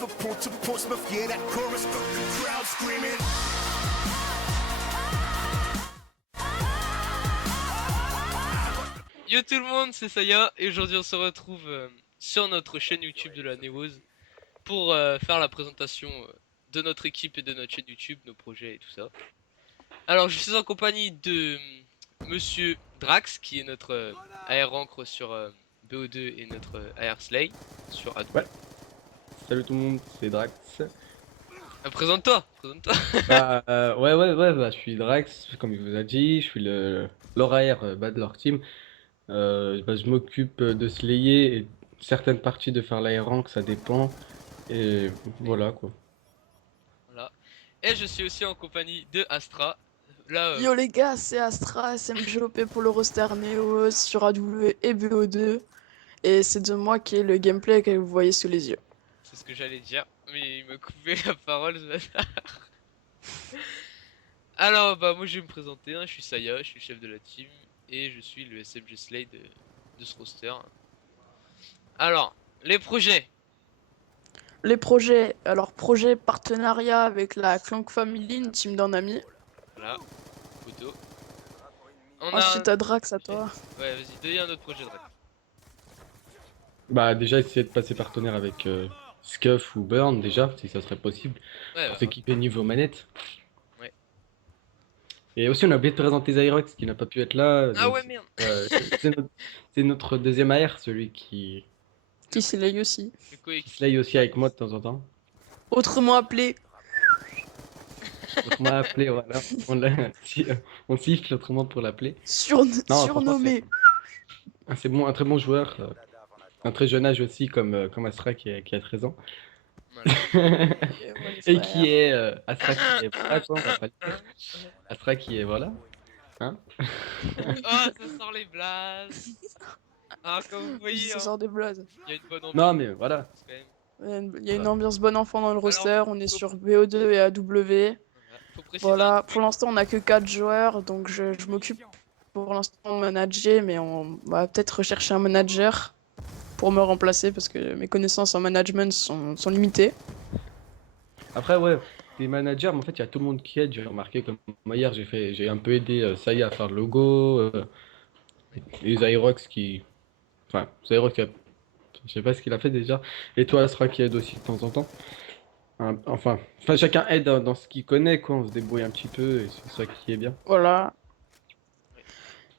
Liverpool to Portsmouth, yeah, that chorus got the crowd screaming. Yo tout le monde, c'est Saya et aujourd'hui on se retrouve sur notre chaîne YouTube de la Neos pour faire la présentation de notre équipe et de notre chaîne YouTube, nos projets et tout ça. Alors je suis en compagnie de Monsieur Drax qui est notre AR Ancre sur BO2 et notre AR Slay sur AW. Ouais. Salut tout le monde, c'est Drax. Présente-toi, présente-toi. Bah, je suis Drax, comme il vous a dit, je suis le l'horaire de leur team. Je m'occupe de slayer et certaines parties de faire l'air rank, ça dépend. Et voilà quoi. Voilà. Et je suis aussi en compagnie de Astra. Là, Yo les gars, c'est Astra, SMGOP pour le roster Neos sur AW et BO2. Et c'est de moi qui est le gameplay que vous voyez sous les yeux. c'est ce que j'allais dire, mais il me coupait la parole ce bâtard. Alors, bah, moi je vais me présenter, hein. Je suis Saya, je suis le chef de la team et je suis le SMG Slay de ce roster. Alors, les projets. Les projets, alors projet partenariat avec la Clank Family, une team d'un ami. Voilà, photo. On Ensuite a. à Drax, à toi. Ouais, vas-y, donne un autre projet de rêve. Bah déjà essayer de passer partenaire avec Scuff ou Burn déjà, si ça serait possible, Ouais, pour bah, s'équiper niveau manette. Ouais. Et aussi on a oublié de présenter Zyrox qui n'a pas pu être là, Ah donc ouais, merde. c'est notre deuxième AR, celui qui Qui c'est là aussi. Le slay coéquipier. aussi avec moi de temps en temps. Autrement appelé. Autrement appelé, voilà. On siffle autrement pour l'appeler. Non, franchement, Surnommé. c'est bon, un très bon joueur. Un très jeune âge aussi, comme Astra qui a 13 ans. Voilà. Et ouais, les Et qui frères. est. Astra qui est. Voilà quoi, on va pas le dire. Astra qui est. Voilà. Hein. Oh, ça sort les blazes. Ah, comme vous voyez, Ça hein, sort des blazes. il y a une bonne ambiance Non, mais voilà. quand même. Il y a une ambiance bonne enfant dans le roster. On est faut- sur BO2 et AW. Voilà. Faut préciser un Voilà, truc. pour l'instant on a que 4 joueurs, donc je m'occupe pour l'instant de manager, mais on va peut-être rechercher un manager pour me remplacer parce que mes connaissances en management sont limitées. Après, ouais, des managers, mais en fait, il y a tout le monde qui aide. J'ai remarqué, comme moi hier, j'ai un peu aidé Saya à faire le logo. Et Zyrox qui. Enfin, Zyrox qui a. Je sais pas ce qu'il a fait déjà. Et toi, Astra qui aide aussi de temps en temps. Enfin, chacun aide dans ce qu'il connaît, quoi. On se débrouille un petit peu et c'est ça qui est bien. Voilà.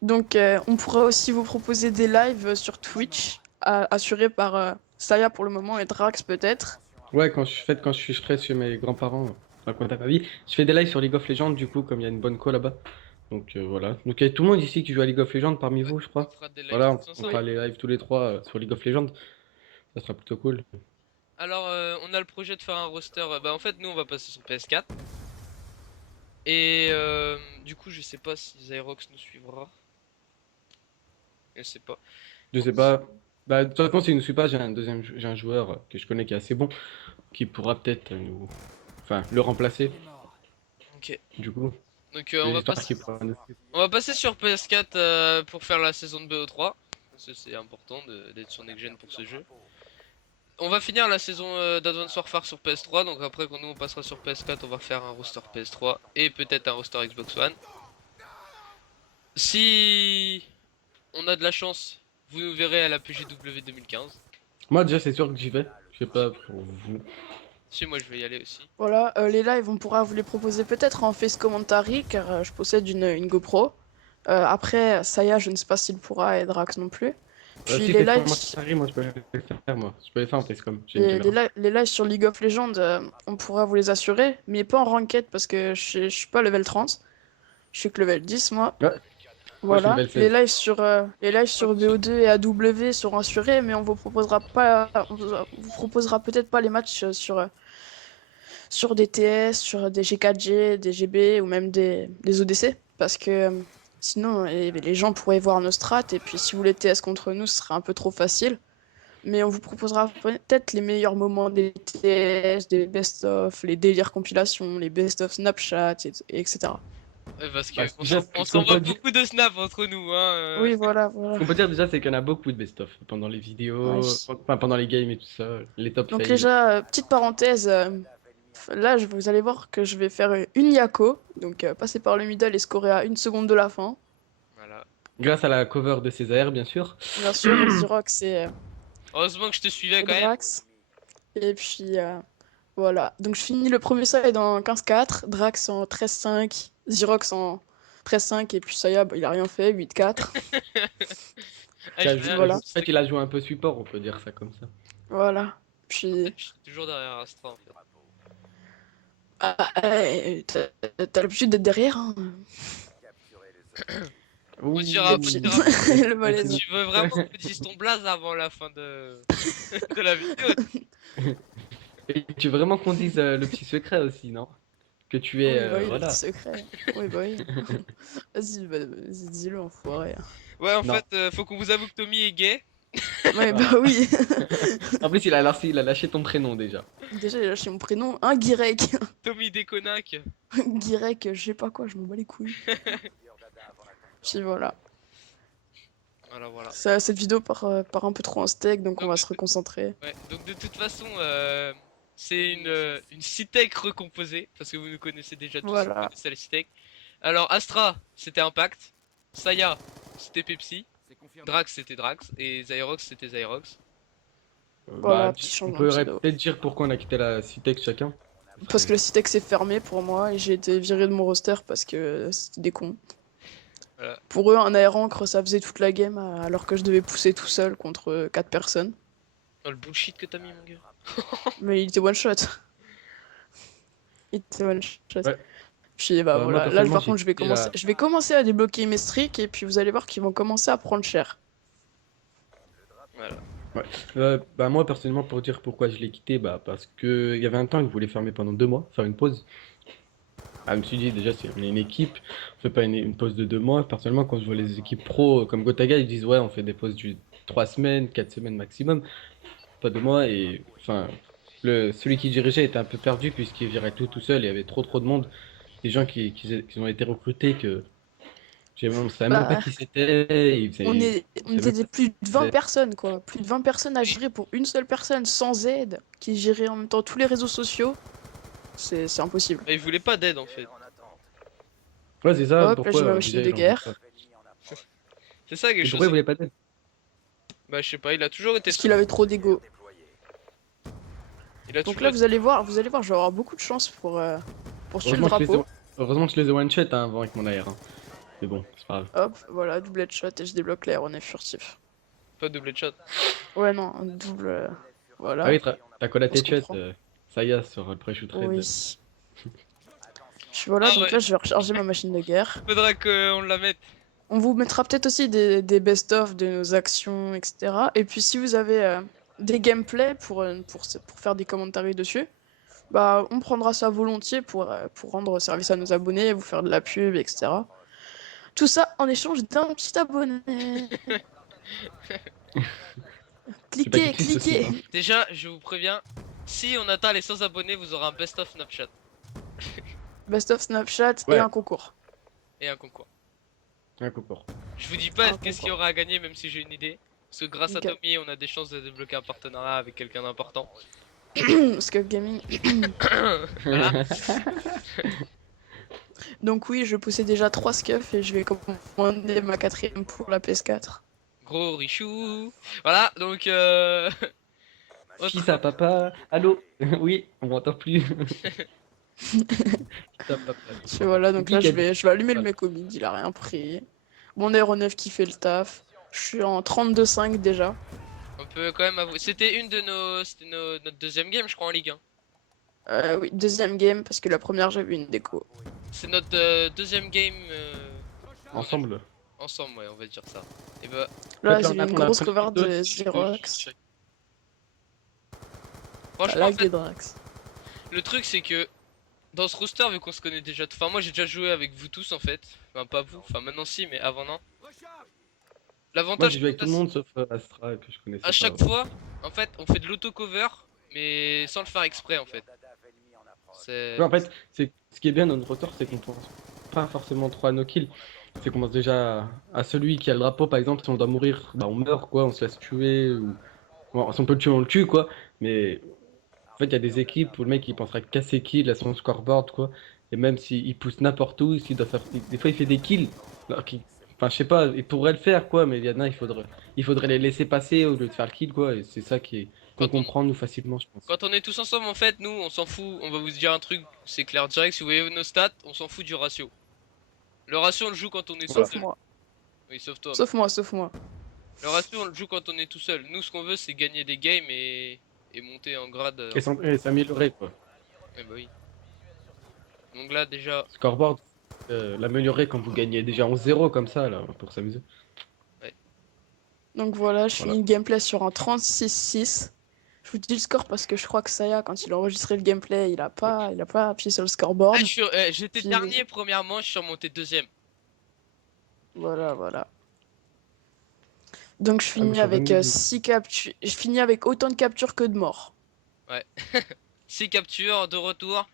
Donc on pourra aussi vous proposer des lives sur Twitch, assurés par Saya pour le moment et Drax peut-être. Ouais, quand je serai chez mes grands-parents, raconte ma vie. Je fais des lives sur League of Legends, du coup, comme il y a une bonne co là-bas. Donc voilà. Donc il y a tout le monde ici qui joue à League of Legends parmi vous, je On crois. fera des lives Voilà, tous on ensemble. fera les lives tous les trois sur League of Legends. Ça sera plutôt cool. Alors, on a le projet de faire un roster. Bah, en fait, nous, on va passer sur PS4. Et du coup, je sais pas si Zyrox nous suivra. Je sais pas. Je sais pas. Bah, de toute façon, s'il ne suit pas, j'ai un joueur que je connais qui est assez bon, qui pourra peut-être enfin, le remplacer, Ok. du coup. Donc, Et j'espère qu'il pourra nous suivre. on va passer sur PS4 pour faire la saison de BO3. Parce que c'est important d'être sur Next Gen pour ce jeu. On va finir la saison d'Advance Warfare sur PS3. Donc, après, quand nous on passera sur PS4, on va faire un roster PS3 et peut-être un roster Xbox One. Si on a de la chance, vous nous verrez à la PGW 2015. Moi, déjà, c'est sûr que j'y vais. Je sais pas pour vous. Si, moi je vais y aller aussi. Voilà, les lives on pourra vous les proposer peut-être en face commentary car je possède une GoPro. Après Saya je ne sais pas s'il pourra et Drax non plus. Puis Si les t'es lives, commentaire, moi, je peux le faire, moi. Je peux les faire en Facecom. J'ai une les, caméra. les lives sur League of Legends on pourra vous les assurer, mais pas en ranked parce que je suis pas level 30. Je suis que level 10 moi. Ouais, moi, je suis Voilà, level 16. les lives sur BO2 et AW seront assurés, mais on vous proposera pas, vous proposera peut-être pas les matchs sur des TS, sur des G4G, des GB ou même des ODC, parce que sinon les gens pourraient voir nos strats et puis si vous voulez TS contre nous, ce serait un peu trop facile. Mais on vous proposera peut-être les meilleurs moments des TS, des best-of, les délires compilations, les best-of Snapchat, etc. Parce que Bah, on déjà, on ce qu'on s'envoie peut dire- beaucoup de snaps entre nous, hein. Oui, voilà, ce voilà. qu'on peut dire déjà, c'est qu'il y en a beaucoup de best-of pendant les Ouais. vidéos, enfin pendant les games et tout ça, les top Donc fails. déjà, petite parenthèse, là vous allez voir que je vais faire une Yako, donc passer par le middle et scorer à 1 seconde de la fin. Voilà. Grâce à la cover de Césaire, bien sûr. Bien sûr, Xerox Heureusement que je te suivais et quand même. Drax. Et puis voilà, donc je finis le premier side en 15-4, Drax en 13-5, Xerox en 13-5 et puis Saya, bah, il a rien fait, 8-4. Ah, Il a je Et puis joué- voilà, en fait, il a joué un peu support, on peut dire ça comme ça. voilà. Puis je suis toujours derrière Astra en fait. t'as l'habitude d'être derrière, hein. On Ouh. dira, Et on puis dira. le malaise. Tu veux vraiment que je dise ton blaze avant la fin de, de la vidéo? Et tu veux vraiment qu'on dise le petit secret aussi, non? Que tu es, Oui, bah oui, le petit voilà. secret. Oui, bah oui. Vas-y, vas-y, dis-le, enfoiré. Ouais, en Non. fait, faut qu'on vous avoue que Tommy est gay. Ouais, bah Voilà. oui. En plus, il a lâché ton prénom déjà. Déjà, j'ai lâché mon prénom. Un Guirec. Tommy Déconnac. Guirec, je sais pas quoi, je m'en bats les couilles. Puis voilà. Voilà, voilà. Cette vidéo part un peu trop en steak, donc on Donc, va se reconcentrer. ouais, donc de toute façon, c'est une C-Tech recomposée, parce que vous nous connaissez déjà tous, vous Voilà. connaissez la C-Tech. Alors Astra, c'était Impact, Saya, c'était Pepsi, Drax, c'était Drax, et Zyrox, c'était Zyrox. Voilà, Bah, petit on changement de pourrait pseudo. peut-être dire pourquoi on a quitté la Citex chacun. Parce que la Citex est fermée pour moi et j'ai été viré de mon roster parce que c'était des cons. Voilà. Pour eux, un aérancre, ça faisait toute la game alors que je devais pousser tout seul contre 4 personnes. Oh, le bullshit que t'as mis, mon gars. Mais il était one shot. Il était one shot. Ouais. Puis bah Moi, voilà, là personnellement, par j'ai contre quitté la... je vais commencer à débloquer mes streaks et puis vous allez voir qu'ils vont commencer à prendre cher. Voilà. Bah, moi, personnellement, pour dire pourquoi je l'ai quitté, bah, parce que il y avait un temps que je voulais fermer pendant 2 mois, faire une pause. Ah, je me suis dit, déjà, si on est une équipe, on fait pas une pause de 2 mois. Personnellement, quand je vois les équipes pro comme Gotaga, ils disent, ouais, on fait des pauses de 3 semaines, 4 semaines maximum, pas 2 mois. Et enfin, celui qui dirigeait était un peu perdu puisqu'il gérait tout seul. Il y avait trop de monde. Des gens qui ont été recrutés que je savais même pas Bah, qui c'était. on Je savais était même pas plus de ce qu'ils 20 faisaient. personnes quoi. Plus de 20 personnes à gérer pour une seule personne sans aide, qui gérait en même temps tous les réseaux sociaux. C'est impossible. Et il voulait pas d'aide en fait. Ouais, c'est ça, Hop, là j'ai pourquoi ma machine déjà de il en voulait guerre. pas. C'est ça quelque Et chose. pourquoi il voulait pas d'aide? Bah, je sais pas, il a toujours été. Parce qu'il avait trop d'ego. Il a Donc toujours là été- vous allez voir, je vais avoir beaucoup de chance pour tuer le drapeau. Heureusement que je les ai one-shot hein, avant avec mon AR. Hein. Mais bon, c'est pas grave. Hop, voilà, double headshot et je débloque l'aéronef furtif. Pas de double shot. Ouais non, un double... voilà. Ah oui, t'as collé On se tes shots, comprend. Saya sur le pré-shoot raid. Oui. Puis voilà, Ah donc ouais. là je vais recharger ma machine de guerre. Faudra qu'on la mette. On vous mettra peut-être aussi des best-of de nos actions, etc. Et puis si vous avez des gameplays pour faire des commentaires dessus, bah on prendra ça volontiers pour rendre service à nos abonnés, vous faire de la pub, etc. Tout ça en échange d'un petit abonné. C'est pas Cliquez, quelque chose aussi, cliquez. hein. Déjà, je vous préviens, si on atteint les 100 abonnés, vous aurez un best-of Snapchat Best-of Snapchat et Ouais. un concours. et un concours. Un concours. Je vous dis pas Un qu'est-ce qu'il y concours. aura à gagner, même si j'ai une idée. Parce que grâce à Ok. Tommy, on a des chances de débloquer un partenariat avec quelqu'un d'important. Scuff Gaming. Voilà. Donc oui, je possède déjà 3 scuffs et je vais commander ma 4ème pour la PS4. Gros richou. Voilà, donc autre- Fils à papa. Allô? Oui, on m'entend plus. Fils à papa. Et voilà, donc là Nickel. je vais allumer le mec au mid, il a rien pris. Mon aéronef qui fait le taf. Je suis en 32-5 déjà. on peut quand même avouer. C'était notre deuxième game, je crois, en Ligue 1. Oui, deuxième game parce que la première j'avais une déco. C'est notre deuxième game Ensemble. ensemble, ouais, on va dire ça. Et bah, Là, Peut-être j'ai là, eu une on a grosse pris cover deux, de c'est Xerox. franchement, La en lag fait, des Drax. le truc c'est que dans ce roster, vu qu'on se connaît déjà, enfin moi j'ai déjà joué avec vous tous en fait, enfin pas vous, enfin maintenant si, mais avant non. Moi L'avantage, j'ai joué avec tout le c'est monde sauf Astra que je connaissais à pas. chaque fois, en fait, on fait de l'auto-cover, mais sans le faire exprès en fait. C'est Ouais, en fait, ce qui est bien dans notre roster, c'est qu'on pense pas forcément trop à nos kills. C'est qu'on pense déjà à celui qui a le drapeau, par exemple, si on doit mourir, bah on meurt, quoi, on se laisse tuer, ou... Bon, si on peut le tuer, on le tue, quoi, mais en fait, il y a des équipes où le mec, il pensera qu'à ses kills, à son scoreboard, quoi, et même s'il pousse n'importe où, s'il doit faire... Des fois, il fait des kills, alors enfin, je sais pas, il pourrait le faire, quoi, mais il y en a, il faudrait les laisser passer au lieu de faire le kill, quoi, et c'est ça qu'on Quand on, comprend, nous, facilement, je pense. quand on est tous ensemble, en fait, nous, on s'en fout. On va vous dire un truc, c'est clair direct. Si vous voyez nos stats, on s'en fout du ratio. Le ratio, on le joue quand on est Voilà. seul. Sauf moi. Oui, sauf toi. Sauf moi, sauf moi. Le ratio, on le joue quand on est tout seul. Nous, ce qu'on veut, c'est gagner des games et monter en grade. Et s'améliorer, quoi. Eh bah oui. Donc là, déjà, Scoreboard, l'améliorer quand vous gagnez déjà 11-0 comme ça, là, pour s'amuser. ouais. Donc voilà, je Voilà. finis le gameplay sur un 36-6. Je vous dis le score parce que je crois que Saya, quand il a enregistré le gameplay, il a pas appuyé sur le Ah, scoreboard. j'étais Puis- dernier premièrement, je suis remonté deuxième. Voilà, voilà. Donc je Ah, mais finis je suis avec revenu. 6 captures. Je finis avec autant de captures que de morts. 6 captures, 2 retours.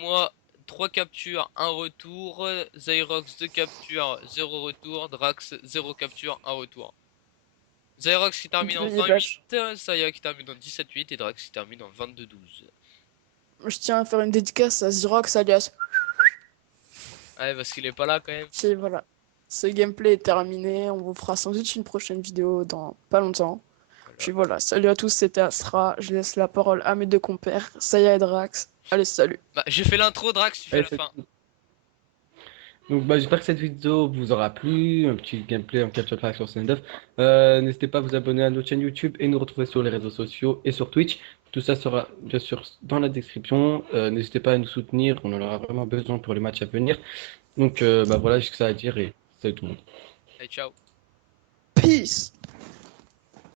Moi, 3 captures, 1 retour. Zyrox, 2 captures, 0 retour. Drax, 0 capture, 1 retour. Zyrox qui termine en Et bah, 28, Saya qui termine en 17-8 et Drax qui termine en 22-12. je tiens à faire une dédicace à Xerox alias. Ouais, parce qu'il est pas là quand même. Et voilà. Ce gameplay est terminé. On vous fera sans doute une prochaine vidéo dans pas longtemps. Voilà. Puis voilà, salut à tous, c'était Astra. Je laisse la parole à mes deux compères, Saya et Drax. Allez, salut. Bah, j'ai fait l'intro, Drax, tu fais Allez, la fin. Donc bah, j'espère que cette vidéo vous aura plu, un petit gameplay en capture flash sur CN9. N'hésitez pas à vous abonner à notre chaîne YouTube et nous retrouver sur les réseaux sociaux et sur Twitch. Tout ça sera bien sûr dans la description. N'hésitez pas à nous soutenir, on en aura vraiment besoin pour les matchs à venir. Donc bah voilà, j'ai que ça à dire et salut tout le monde. Allez, ciao. Peace.